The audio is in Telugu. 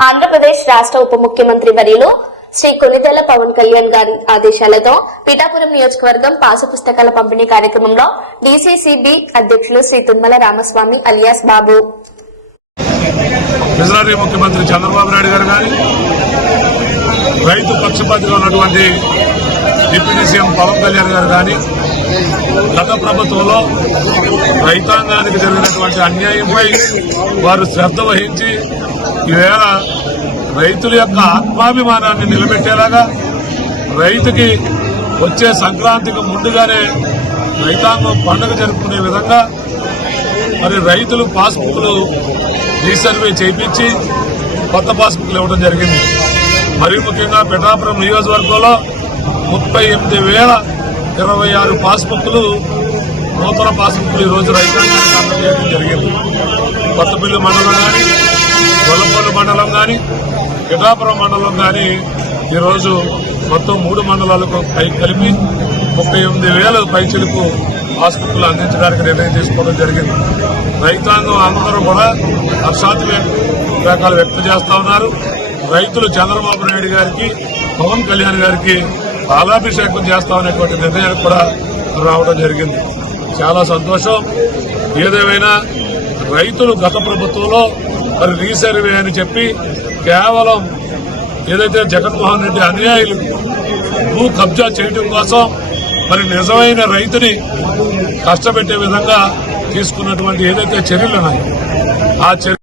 ఆంధ్రప్రదేశ్ రాష్ట్ర ఉప ముఖ్యమంత్రి వర్యులు శ్రీ కొనిదెల పవన్ కళ్యాణ్ గారి ఆదేశాలతో పిఠాపురం నియోజకవర్గం పాసు పుస్తకాల పంపిణీ కార్యక్రమంలో డిసిసిబి అధ్యక్షులు శ్రీ తుమ్మల రామస్వామి అలియాస్ బాబు. గుజరాతీ ముఖ్యమంత్రి చంద్రబాబు నాయుడు గారు కానీ రైతు పక్షపాతిగా ఉన్నటువంటి డిప్యూటీ సీఎం పవన్ కళ్యాణ్ గారు కానీ గత ప్రభుత్వంలో రైతాంగానికి జరిగినటువంటి అన్యాయంపై వారు శ్రద్ధ వహించి ఈవేళ రైతుల యొక్క ఆత్మాభిమానాన్ని నిలబెట్టేలాగా రైతుకి వచ్చే సంక్రాంతికి ముందుగానే రైతాంగం పండుగ జరుపుకునే విధంగా మరి రైతులు పాస్బుక్లు రీసర్వే చేయించి కొత్త పాస్బుక్లు ఇవ్వడం జరిగింది. మరీ ముఖ్యంగా పిఠాపురం నియోజకవర్గంలో ముప్పై ఎనిమిది వేల ఇరవై ఆరు పాస్బుక్లు నూతన పాస్బుక్లు ఈరోజు రైతాంగానికి అందజేయడం జరిగింది. కొత్తపల్లి మండలం కానీ గొల్లపల్లి మండలం కానీ పిఠాపురం మండలం కానీ ఈరోజు మొత్తం మూడు మండలాలకు పై కలిపి ముప్పై ఎనిమిది వేల పైచలకు పాస్బుక్లు అందించడానికి నిర్ణయం తీసుకోవడం జరిగింది. రైతాంగం అందరూ కూడా హర్షాతివేకాలు వ్యక్తం చేస్తా ఉన్నారు. రైతులు చంద్రబాబు నాయుడు గారికి పవన్ కళ్యాణ్ గారికి పాలాభిషేకం చేస్తామనేటువంటి నిర్ణయానికి కూడా రావడం జరిగింది. చాలా సంతోషం. ఏదేమైనా రైతులు గత ప్రభుత్వంలో మరి రీసర్వే అని చెప్పి కేవలం ఏదైతే జగన్మోహన్ రెడ్డి అనుయాయులు భూ కబ్జా చేయడం కోసం మరి నిజమైన రైతుని కష్టపెట్టే విధంగా తీసుకున్నటువంటి ఏదైతే చర్యలు ఉన్నాయో ఆ చర్య